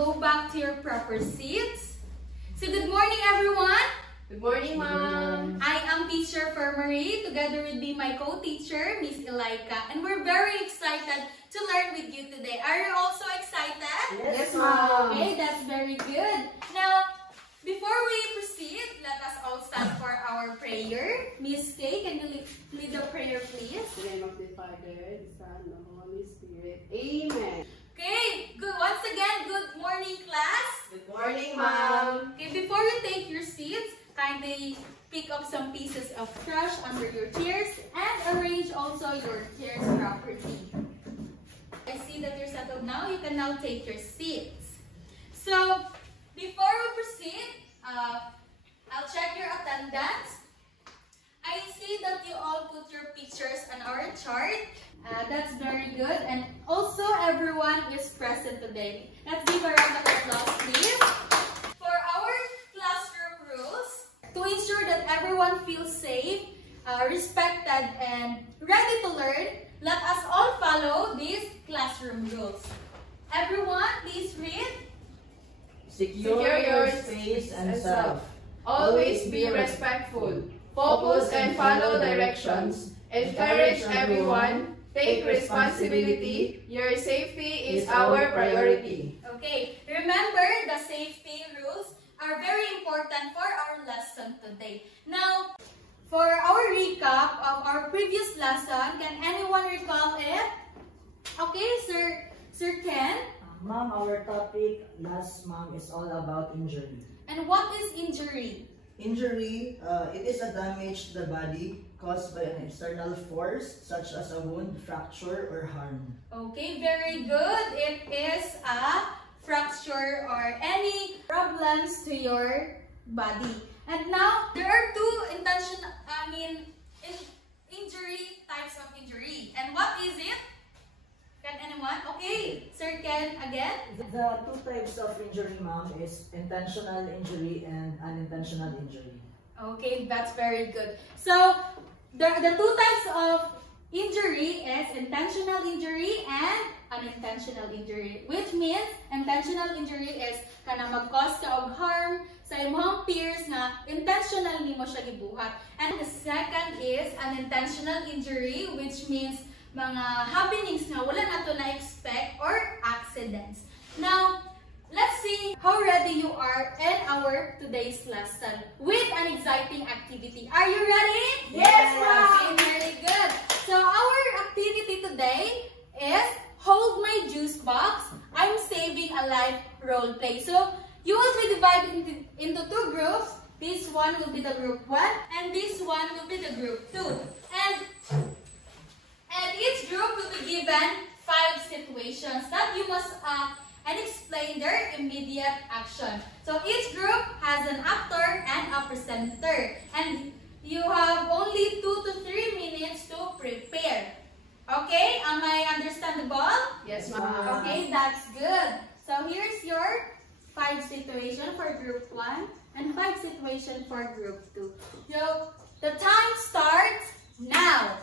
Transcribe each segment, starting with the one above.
go back to your proper seats. So good morning, everyone. Good morning, Ma'am. I am Teacher Marie, together with me, my co-teacher, Miss Elaika, and we're very excited to learn with you today. Are you also excited? Yes, Ma'am. Okay, that's very good. Now, before we proceed, let us all stand for our prayer. Miss Kay, can you lead the prayer, please? In the name of the Father, the Son, and the Holy Spirit. Amen. Okay, good. Once again, good morning, class. Good morning, Ma'am. Okay, before you take your seats, kindly pick up some pieces of trash under your chairs and arrange also your chairs properly. I see that you're settled now. You can now take your seats. So, before we proceed, I'll check your attendance. I see that you all put your pictures on our chart. That's very good. And also, everyone is present today. Let's give a round of applause, please. For our classroom rules, to ensure that everyone feels safe, respected, and ready to learn, let us all follow these classroom rules. Everyone, please read. Secure your space and self. Always be respectful. Focus and follow directions. Encourage everyone. Take responsibility. Your safety is our priority. Okay, remember the safety rules are very important for our lesson today. Now, for our recap of our previous lesson, can anyone recall it? Okay, Sir Ken? Ma'am, our topic last month is all about injury. And what is injury? Injury, it is a damage to the body caused by an external force such as a wound, fracture, or harm. Okay, very good. It is a fracture or any problems to your body. And now, there are two injury types of injury. And what is it? Can anyone? Okay, Sir Ken again. The two types of injury, ma'am, is intentional injury and unintentional injury. Okay, that's very good. So, the two types of injury is intentional injury and unintentional injury. Which means, intentional injury is kana mag-cause ka og harm sa imong peers na intentional nimo siya gibuhat. And the second is unintentional injury, which means mga happenings na wala nato na-expect or accidents. Now, let's see how ready you are in our today's lesson with an exciting activity. Are you ready? Yes, ma'am! Okay, very good. So, our activity today is Hold My Juice Box, I'm Saving a Life role play. So, you will be divided into two groups. This one will be the group 1 and this one will be the group 2. And each group will be given 5 situations that you must act and explain their immediate action. So each group has an actor and a presenter. And you have only 2 to 3 minutes to prepare. Okay? Am I understandable? Yes, Ma'am. Okay, that's good. So here's your 5 situations for group 1 and 5 situations for group 2. So the time starts now.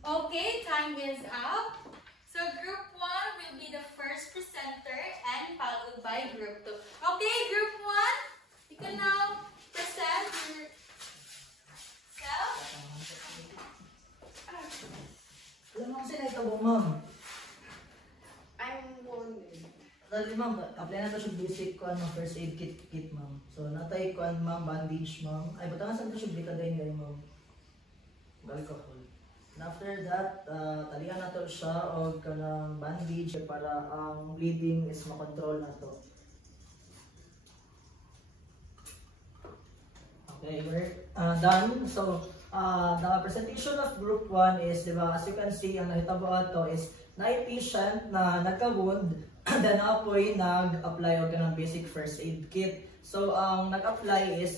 Okay, time is up. So group 1 will be the first presenter and followed by group 2. Okay, group 1, you can now present yourself. Alam mo kasi naitabo, ma'am. I'm wounded. Dali, ma'am, apply na ito siya basic ko, first aid kit, ma'am. So, natay ko, ma'am, bandage, ma'am. Ay, ba't nga saan ito siya bitaday ngayon, ma'am? Balik ako. And after that, talihan na to siya o kanang bandage para ang bleeding is makontrol na to. Okay, we're done. So, the presentation of group 1 is, di ba, as you can see, ang nahitabo ato is na patient na nagka-wound, then apoy nag-apply o kanang basic first aid kit. So, ang nag-apply is,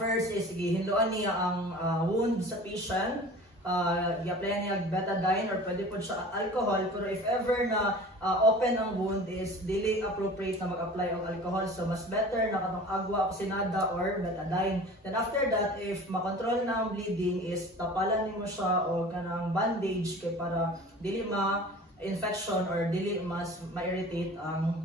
first is, hinluan niya ang wound sa patient. i-apply niya betadine or pwede po siya alcohol, pero if ever na open ang wound is dili appropriate na mag-apply og alcohol, so mas better na katong agwa oxinada or betadine. Then after that, if makontrol na ang bleeding is tapalan nimo siya og kanang bandage kay para dili infection or dili mas ma-irritate ang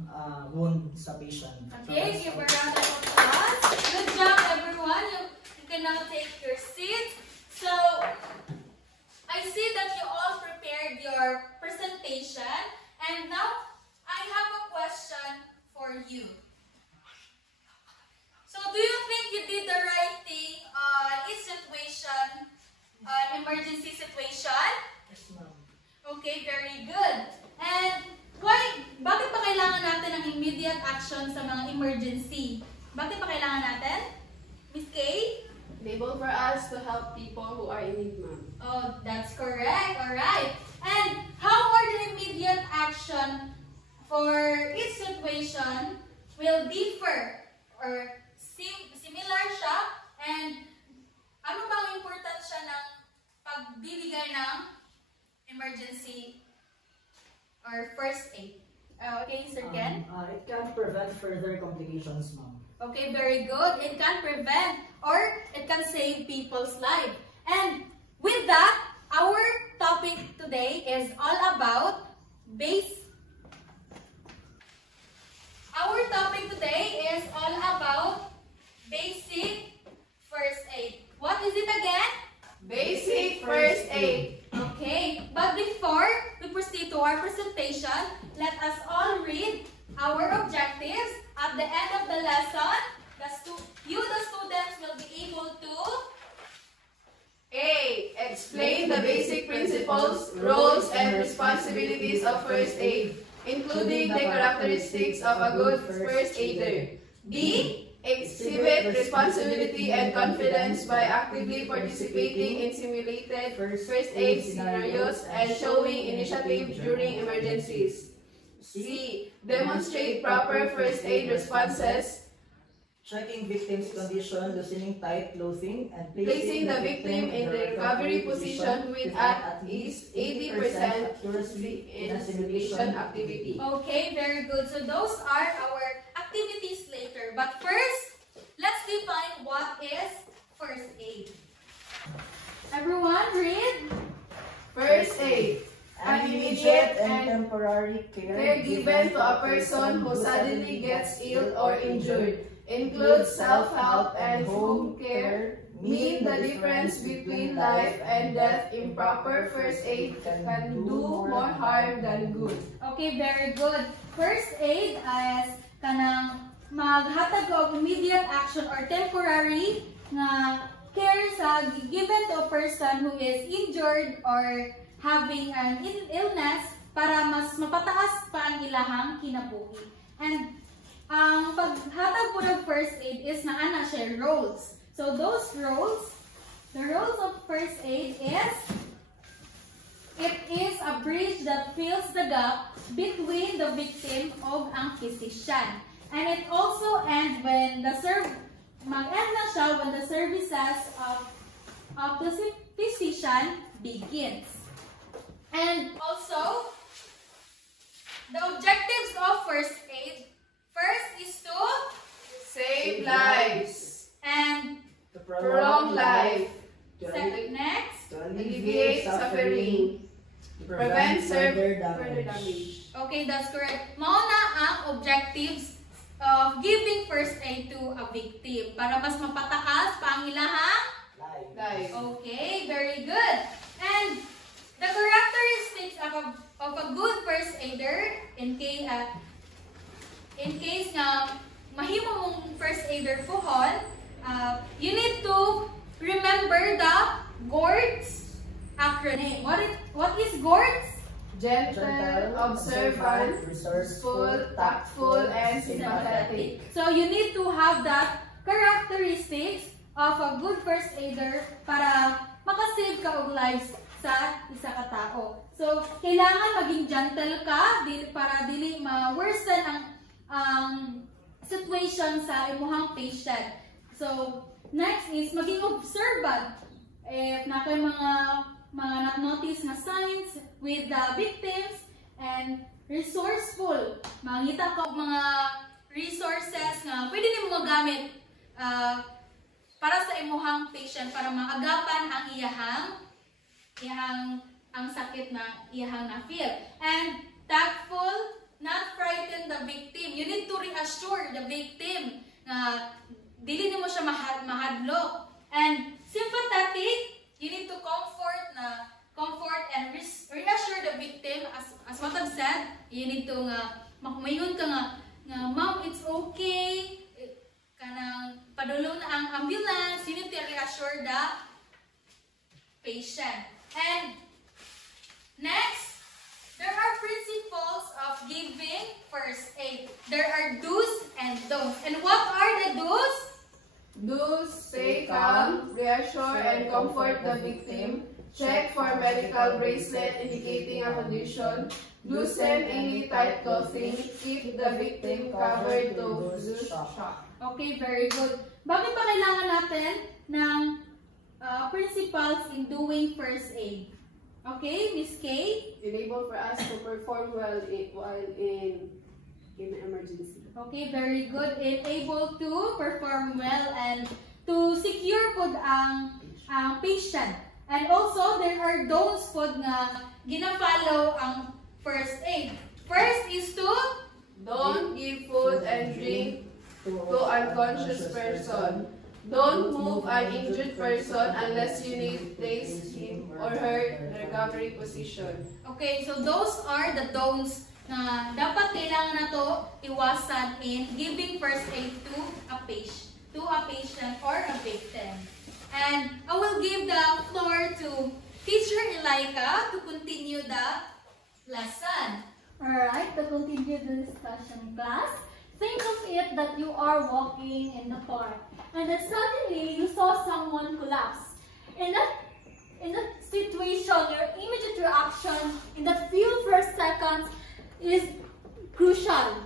wound sa patient. Okay, give a round of applause. Good job, everyone. You can now take your seats. So, I see that you all prepared your presentation, and now I have a question for you. So, do you think you did the right thing on each situation, emergency situation? Yes, ma'am. Okay, very good. And bakit pa kailangan natin ng immediate action sa mga emergency? Bakit pa kailangan natin? Miss Kay? Label for us to help people who are in need, ma'am. Oh, that's correct. Alright. And how are the immediate action for each situation will differ or similar siya? And ano bang importansya ng pagbibigay ng emergency or first aid? Okay, Sir Ken? It can prevent further complications, ma'am. Okay, very good. It can prevent or it can save people's life. And with that, our topic today is all about basic first aid. What is it again? Basic first aid. Okay, but before we proceed to our presentation, let us all read our objectives. At the end of the lesson, the students, will be able to A. Explain the basic principles, roles, and responsibilities of first aid, including the characteristics of a good first aider. B. Exhibit responsibility and confidence by actively participating in simulated first aid scenarios and showing initiative during emergencies. C. Demonstrate proper first aid responses, Checking victim's condition, loosening tight clothing, and placing the victim in the recovery position with at least 80% accuracy in a simulation activity. Okay, very good. So those are our activities later. But first, let's define what is first aid. Everyone read. First aid. An immediate and temporary care given to a person who suddenly gets ill or injured. Includes self-help and home care. Mean the difference between life and death. Improper first aid can do more harm than good. Okay, very good. First aid is kanang maghatag og immediate action or temporary na care sa given to a person who is injured or having an illness para mas mapataas pa ang ilahang kinabuhi. And ang paghatag po ng first aid is na ana siya roles. So those roles, the roles of first aid is, it is a bridge that fills the gap between the victim og ang physician. And it also ends when the mag-end na siya when the services of the physician begins. And also, the objectives of first aid, first is to save lives and to prolong life, next, to alleviate suffering, to prevent further further damage. damage. Okay, that's correct. Mao na ang objectives of giving first aid to a victim para mas mapataas pa ang ilahang Life. Okay, very good. And the characteristics of a good first aider in case na mahimo mong first aider puhon, you need to remember the GORDS acronym. What is GORDS? Gentle, observant, resourceful, tactful, and sympathetic. So you need to have that characteristics of a good first aider para makasave ka og lives sa isa ka tao. So kailangan maging gentle ka para dili ma-worsen ang situation sa imuhang patient. So next is maging observant. If na kay mga notice nga signs with the victims, and resourceful. Mangita ko mga resources nga pwede nimo magamit para sa imuhang patient para maagapan ang iyahang ang sakit na iyahang na-feel. And tactful, not frighten the victim. You need to reassure the victim na dili nimo siya mahadlok. And sympathetic, you need to comfort and reassure the victim. As what I've said, you need to makumayon ka nga ma'am, it's okay. Kanang padulong na ang ambulance. You need to reassure the patient. And next, there are principles of giving first aid. There are do's and don'ts. And what are the do's? Do's: stay calm, reassure and comfort the victim. Check for medical bracelet indicating a condition. Loosen any tight clothing. Keep the victim covered to reduce shock. Okay, very good. Bakit pa kailangan natin ng principles in doing first aid? Okay, Miss Kay? Enable for us to perform well while in emergency. Okay, very good. Able to perform well and to secure po ang patient. And also, there are don'ts po na gina-follow ang first aid. First is to don't give food and drink to unconscious person. Don't move an injured person unless you need to place him or her in recovery position. Okay, so those are the don'ts na dapat kailangan na to iwasan in giving first aid to a patient or a victim. And I will give the floor to Teacher Elika to continue the lesson. Alright, to continue the discussion, class. Think of it that you are walking in the park and then suddenly you saw someone collapse. In that situation, your immediate reaction in that few first seconds is crucial.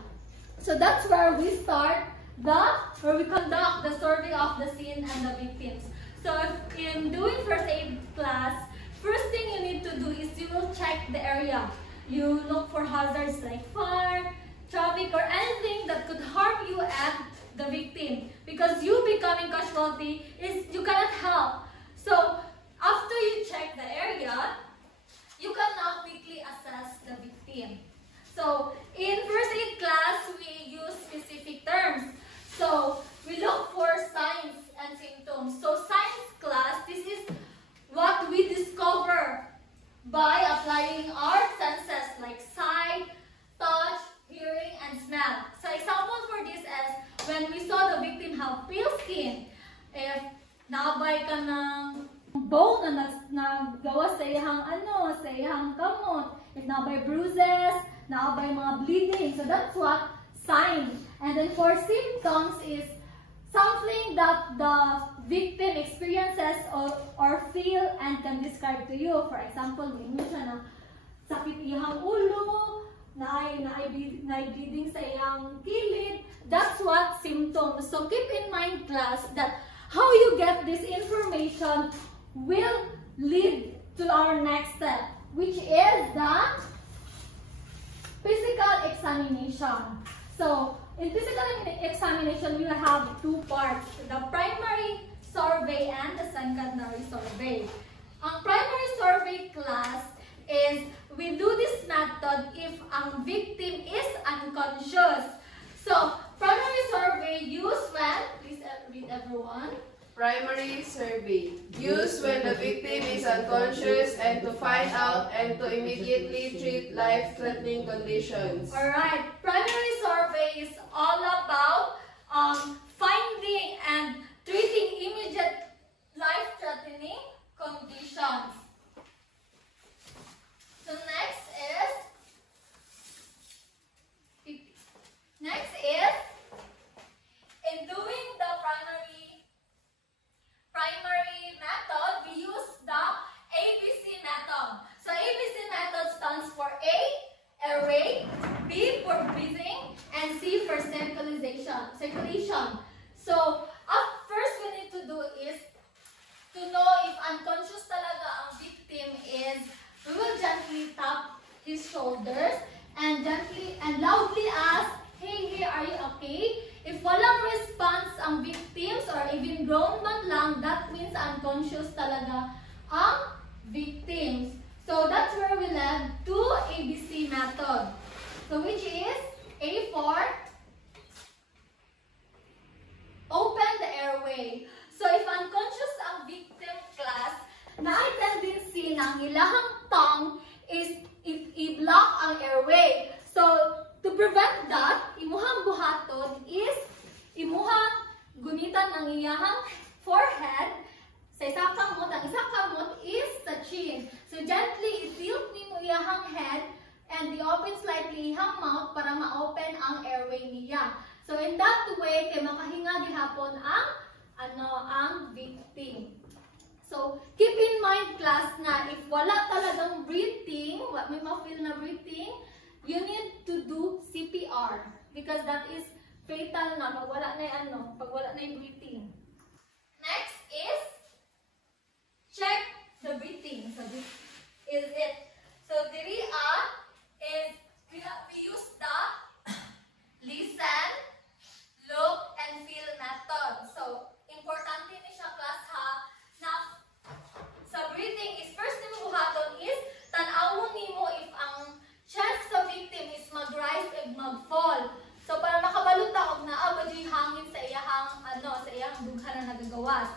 So that's where we we conduct the survey of the scene and the victims. So in doing first aid class, first thing you need to do is you will check the area. You look for hazards like fire, traffic, or anything that could harm you and the victim. Because you becoming casualty is you cannot help. So after you check the area, you can now quickly assess the victim. So in first aid class, we use specific terms. So we look for signs and symptoms. So science class, this is what we discover by applying our senses like sight, touch, hearing, and smell. So example for this is when we saw the victim have pale skin, if naabay ka ng bone na gawa sa iyang kamot, if naabay bruises, naabay mga bleeding. So that's what signs. And then for symptoms is something that the victim experiences or feel and can describe to you. For example, may siya na sakit iyang ulo, na bleeding sa iyang kilid. That's what symptoms. So keep in mind, class, that how you get this information will lead to our next step, which is the physical examination. So in physical examination, we have two parts, the primary survey and the secondary survey. Ang primary survey class is we do this method if ang victim is unconscious. So primary survey used when, please read everyone. Primary survey used when the victim is unconscious and to find out and to immediately treat life-threatening conditions. Alright, primary survey is all about finding and treating immediate life-threatening conditions. So next is in doing the primary method, we use the ABC method. So ABC method stands for A, array, B for breathing, and C for circulation. So first we need unconscious talaga ang victims. So that's where we led to ABC method. So which is A for open the airway. So if unconscious ang victim class, na tendency ng ilahang tongue is i-block ang airway. So to prevent that, imuhang buhaton is imuhang gunitan ang iyahang forehead sa isang kamot. Ang isang kamot is sa chin. So gently i-tilt nimo iyahang head and i-open slightly iyahang mouth para ma-open ang airway niya. So in that way, kay makahinga gihapon ang victim. So keep in mind class na if wala talagang breathing, may ma-feel na breathing, you need to do CPR because that is fatal na pag wala na yung breathing. Next is check the breathing. So this is it. So diri is we use the listen, look, and feel method. So importante ni siya class ha na sa breathing is first nimo buhaton is tan-awon nimo if ang chest sa victim is mag-rise and mag-fall. So para makabalot ta og naa ba yung hangin sa iyahang sa iyahang dughan na nagagawas.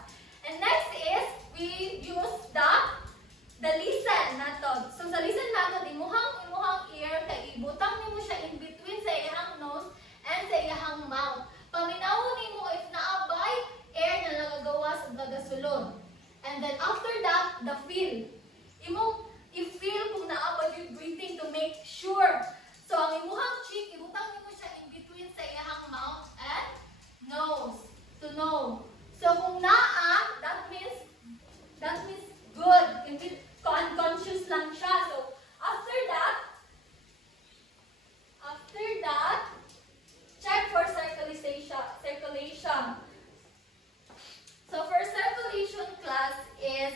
And next is we use the listen method. So sa listen method imuhang ear kay ibutang nimo siya in between sa iyahang nose and sa iyahang mouth. Paminawon nimo if naabay air na nagagawas ug nagasulod. And then after that, the feel. I-feel kung naabay yung breathing to make sure. So ang imuhang cheek, ibutang nimo siya in between sa iyahang mouth and nose to know. So kung naa, that means good. Unconscious lang siya. So after that, check for circulation. So for circulation class is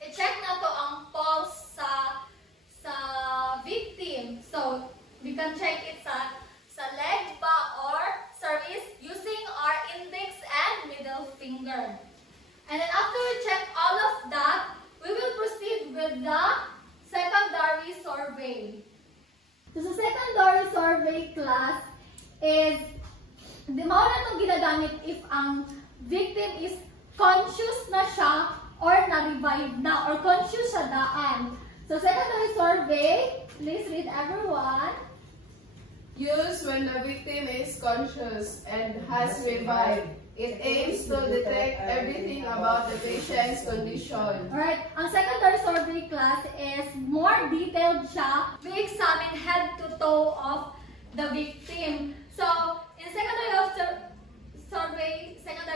i-check na to ang pulse sa victim. So we can check it sa leg ba or service using our index and middle finger. And then after we check all of that, we will proceed with the secondary survey. So sa secondary survey class is di mao na itong ginagamit if ang victim is conscious na siya or na-revive na or conscious siya daan. So secondary survey, please read everyone. Used when the victim is conscious and has revived. It aims to detect everything about the patient's condition. Alright, ang secondary survey class is more detailed siya. We examine head to toe of the victim. So, in secondary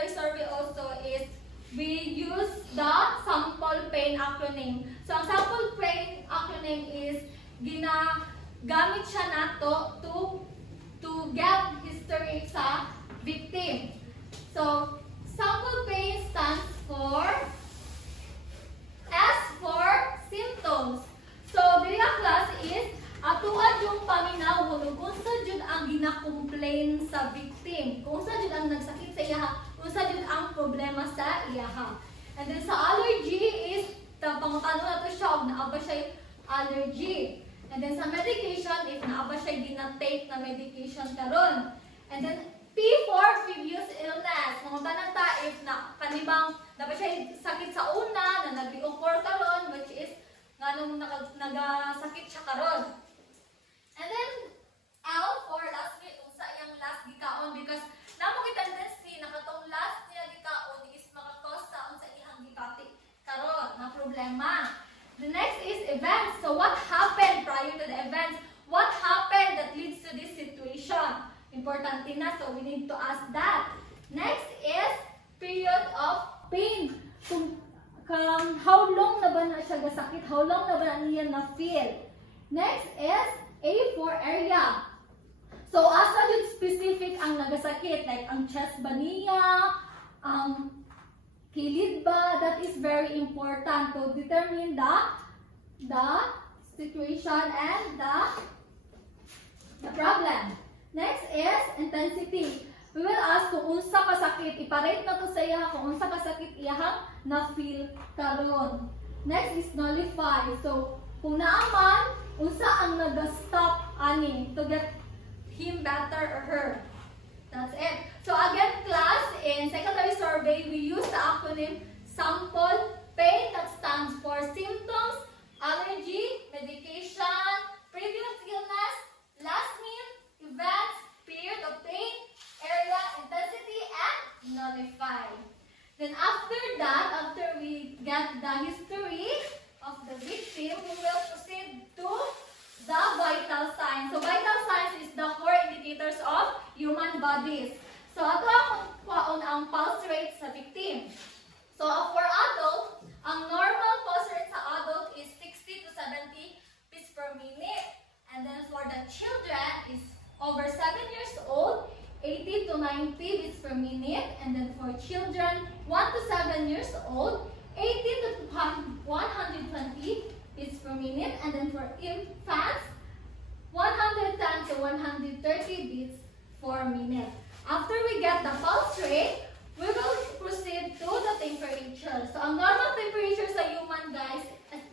survey also is we use the sample pain acronym. So, ang sample pain acronym is ginagamit siya nato to get history sa victim. So, sample pain stands for S for symptoms. So, diri ang class is atuad yung paminaw kung unsa jud ang gina-complain sa victim. Kung unsa jud ang nagsakit sa iyaha, kung unsa jud ang problema sa iyaha. And then sa allergy is pangutano na to siya og naa ba siya allergy. And then sa medication if naa ba siya gina-take na medication karon. And then P for previous illness. Mangutanan ta if na kanibang na ba siya sakit sa una na nag-reoccur karon which is nganong nagasakit siya karon. And then L for last week unsa iyang last gikaon because namo kita tendency na katong last niya gikaon is maka-cause sa unsa iyang gikati karon na problema. The next is events. So what happened prior to the events? What happened that leads to this situation? Importante na, so we need to ask that. Next is period of pain. Kung how long na ba na siya gasakit? How long na ba na niya na-feel? Next is A for area. So, asa yung specific ang nagasakit? Like, ang chest ba niya? Ang kilid ba? That is very important to determine the situation and the problem. Next is intensity. we will ask kung unsa ka sakit. Iparate na to sa iya kung unsa ka sakit iyahang na-feel karon. Next is nullify. So, kung naaman, unsa ang nag-stop ani to get him better or her. That's it. So again, class, in secondary survey, we use the acronym SAMPLE. Pain, that stands for symptoms, allergy, medication, previous illness, last meal, events, period of pain, area, intensity, and nullify. Then after that, after we get the history of the victim, we will proceed to the vital signs. So vital signs is the core indicators of human bodies. So ato ang pulse rate sa victim. So for adult, ang normal pulse rate sa adult is 60 to 70 beats per minute. And then for the children is over 7 years old, 80 to 90 beats per minute. And then for children 1 to 7 years old, 80 to 120 beats per minute. And then for infants, 110 to 130 beats per minute. After we get the pulse rate, we will proceed to the temperature. So, ang normal temperature sa human, guys,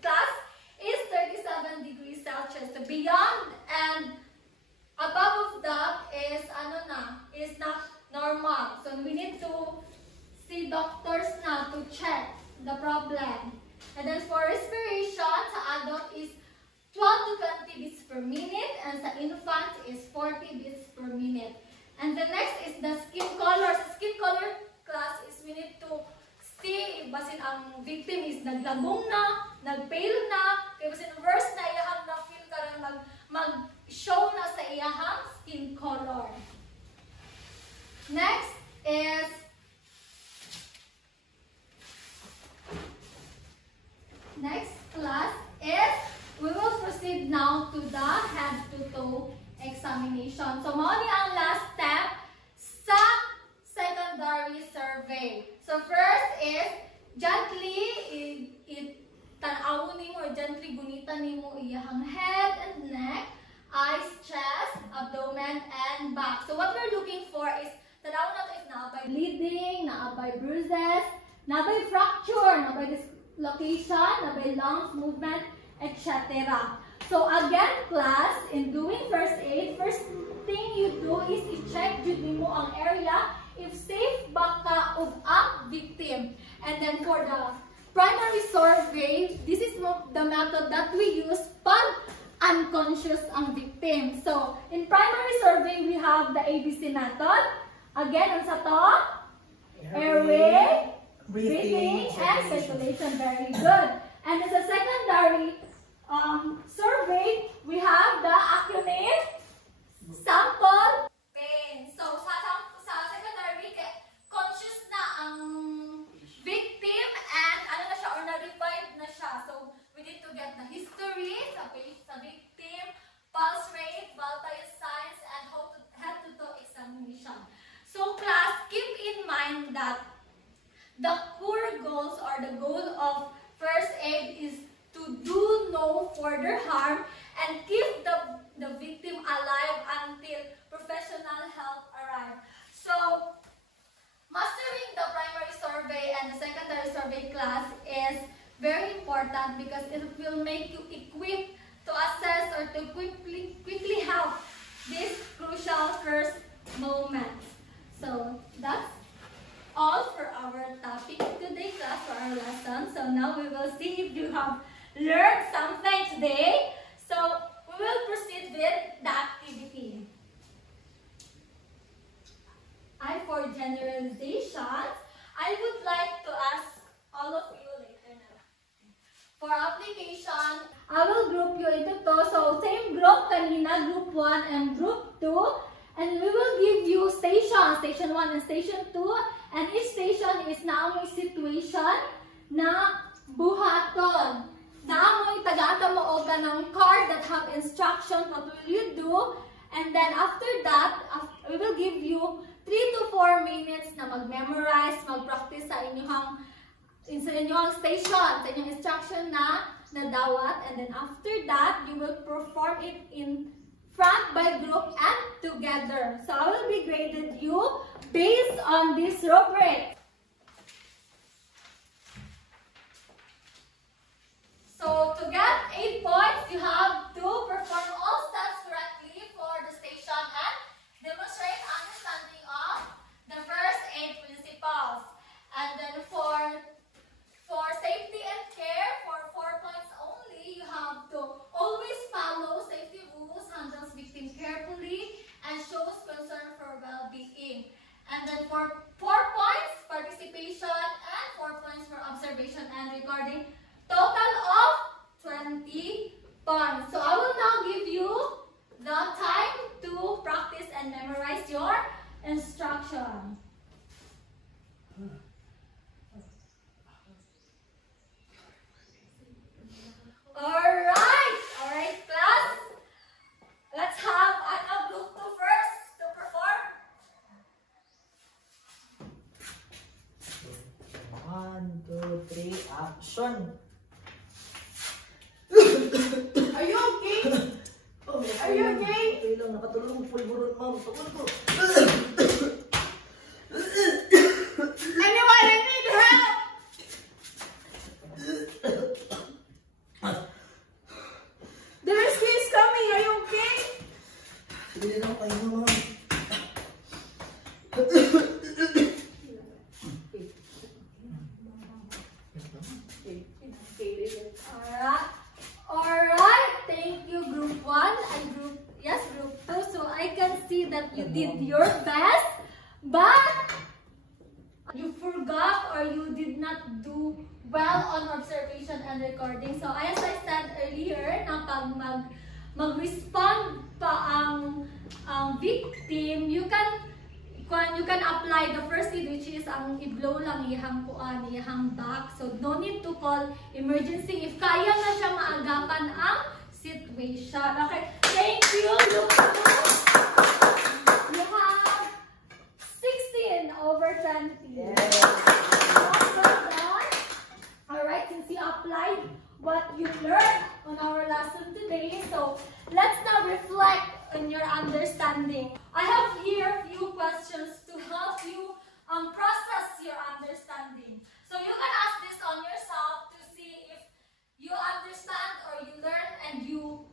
class, is 37 degrees Celsius. So, beyond and above of that is, is not normal. So, we need to see doctors now to check the problem. And then for respiration, sa adult is 12 to 20 beats per minute, and sa infant is 40 beats per minute. And the next is the skin color. Sa skin color class is we need to see if basin ang victim is naglabong na, nagpale na, kaya basin worse na iyahang na-feel ka rin mag-show na sa iyahang skin color. Next is class is we will proceed now to the head to toe examination. So, mao ni ang last step sa secondary survey. So, first is gently tan-awon nimo or gently gunitan nimo iyahang head and neck, eyes, chest, abdomen, and back. So, what we're looking for is tanawon nato if naabay bleeding, naabay bruises, naabay fracture, naabay dislocation, naabay lungs movement, etc. So again, class, in doing first aid, first thing you do is i-check jud nimo ang area if safe ba ka og ang victim. And then for the primary survey, this is the method that we use pag unconscious ang victim. So in primary survey, we have the ABC method. Again, ang sa to, airway, breathing, and circulation. Very good. And as a secondary survey, we have the acronym SAMPLE pain. So, sa secondary, conscious na ang victim and ano na siya, or na-revive na siya. So, we need to get the history sa victim, pulse rate, vital signs, and head-to-toe examination. So, class, keep in mind that the core goals or the goal of first aid is to do no further harm and keep the victim alive until professional help arrives. So, mastering the primary survey and the secondary survey class is very important because it will make you equipped to assess or to quickly help this crucial first moment. So, that's all for our topic today, class, for our lesson. So now we will see if you have learned something today. So we will proceed with the activity. And for generalizations, I would like to ask all of you later now. For application, I will group you into two. So same group kanina, group 1 and group 2. And we will give you stations, station 1 and station 2. And each station is naamong situation na buhaton. Naamong tagata mo og ng card that have instruction what will you do. And then after that, we will give you 3 to 4 minutes na mag-memorize, mag-practice sa inyong station, sa inyong instruction na nadawat. And then after that, you will perform it in front, by group, and together. So I will be graded you based on this rubric. So to get 8 points, you have to perform all steps correctly for the station and demonstrate understanding of the first 8 principles. And then for safety and care, for 4 points only, you have to always follow safety rules, handles victim carefully, and shows concern for well-being. And then for 4 points, participation, and 4 points for observation and recording. Total of 20 points. So I will now give you the time to practice and memorize your instruction. Alright class. Let's have Anna Group 2 first to perform. 1, 2, 3, action! Are you okay? Are you okay? Okay lang, nakatulong pulburon, ma'am. Pagod ko. Anyone, I need help! The rescue is coming. Are you okay? Hindi lang kayo, ma'am. Alright, thank you Group 1 and Group 2. So I can see that you did your best, but you forgot or you did not do well on observation and recording. So as I said earlier, na pag mag-respond pa ang victim, you can apply the first aid, which is ang i-blow lang iyang kuan, iyang back. So no need to call emergency if kaya na siya maagapan ang situation. Okay, thank you. You have 16 over 20. Yes. Alright, since you applied what you learned on our lesson today, so let's now reflect on your understanding. I have here a few questions to help you process your understanding. So you can ask this on yourself to see if you understand or you learn and you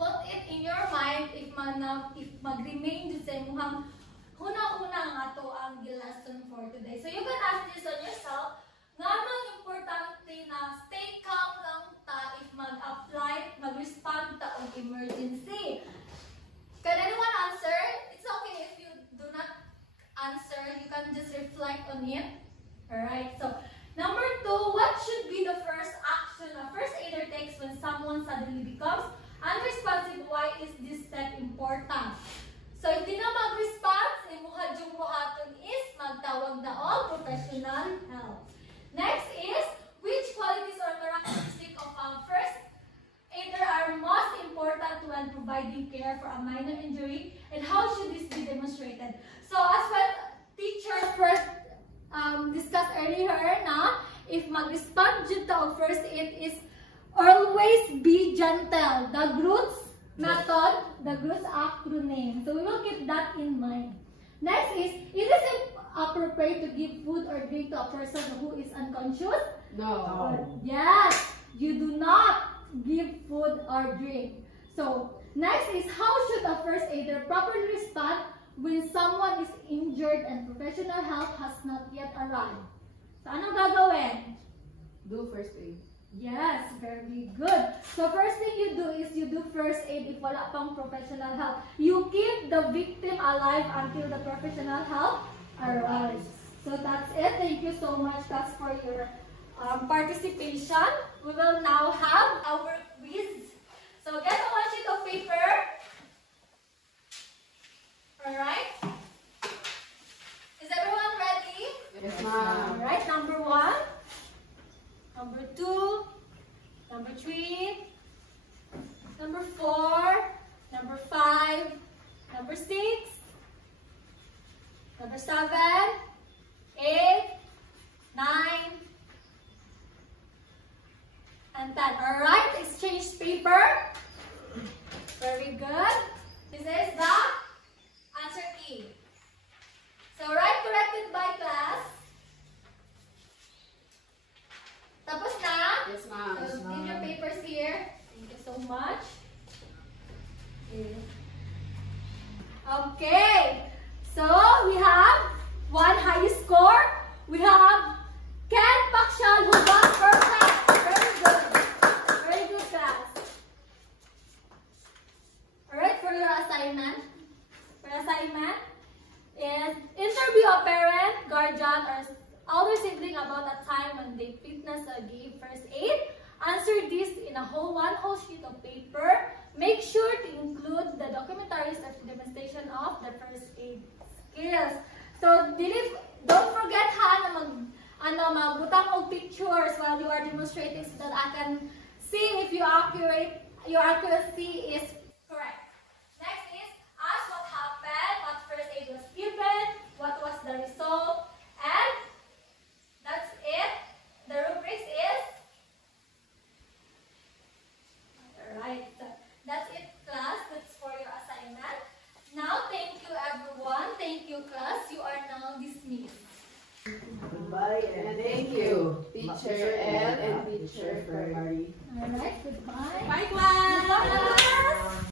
put it in your mind if mag-remain the same huna-huna nga to ang lesson for today. So you can ask this on yourself. Nga nang importante na stay calm lang ta if mag-apply, mag-respond ta on emergency. Can anyone answer? It's okay if you do not answer. You can just reflect on it. Alright, so number 2, what should be the first action a first aider takes when someone suddenly becomes unresponsive? Why is this step important? So if di na mag-response, imuhad yung buhaton is magtawag na all professional help. Next is, which qualities or characteristics of a first aider are most important when providing care for a minor injury, and how should this be demonstrated? So as what teacher first discussed earlier na, if mag-respond dito ang first aid is always be gentle. The GRUTS method, the GRUTS acronym. So we will keep that in mind. Next is, it is appropriate to give food or drink to a person who is unconscious? No. Yes, you do not give food or drink. So, next is, how should a first aider properly respond when someone is injured and professional help has not yet arrived? So, anong gagawin? Do first aid. Yes, very good. So, first thing you do is you do first aid if wala pang professional help. You keep the victim alive until the professional help arrives. So, that's it. Thank you so much, guys, for your participation. We will now have our quiz. So get a one sheet of paper. Alright. Is everyone ready? Yes, ma'am. Alright, number 1, number 2, number 3, number 4, number 5, number 6, number 7, 8, 9, and 10. Alright, exchange paper. Very good. is the answer E. So write corrected by class. Tapos na? Yes, ma'am. So leave your papers here. Thank you so much. Okay. So we have one high score. We have Ken Pakshal who got first class. Very good. Very good class. Alright, for your assignment. Is interview a parent, guardian, or older sibling about a time when they witnessed or gave first aid. Answer this in one whole sheet of paper. Make sure to include the documentaries of the demonstration of the first aid skills. So, don't forget magbutang og pictures while you are demonstrating so that I can see if your accuracy is correct. Next is ask what happened, what first aid was given, what was the result, and that's it. The rubrics is alright. That's it, class. That's for your assignment. Now, thank you everyone. Thank you, class. You are now dismissed. Goodbye and Thank you, Teacher L and Teacher Ferrari. Alright, goodbye. Bye, class! Goodbye, class.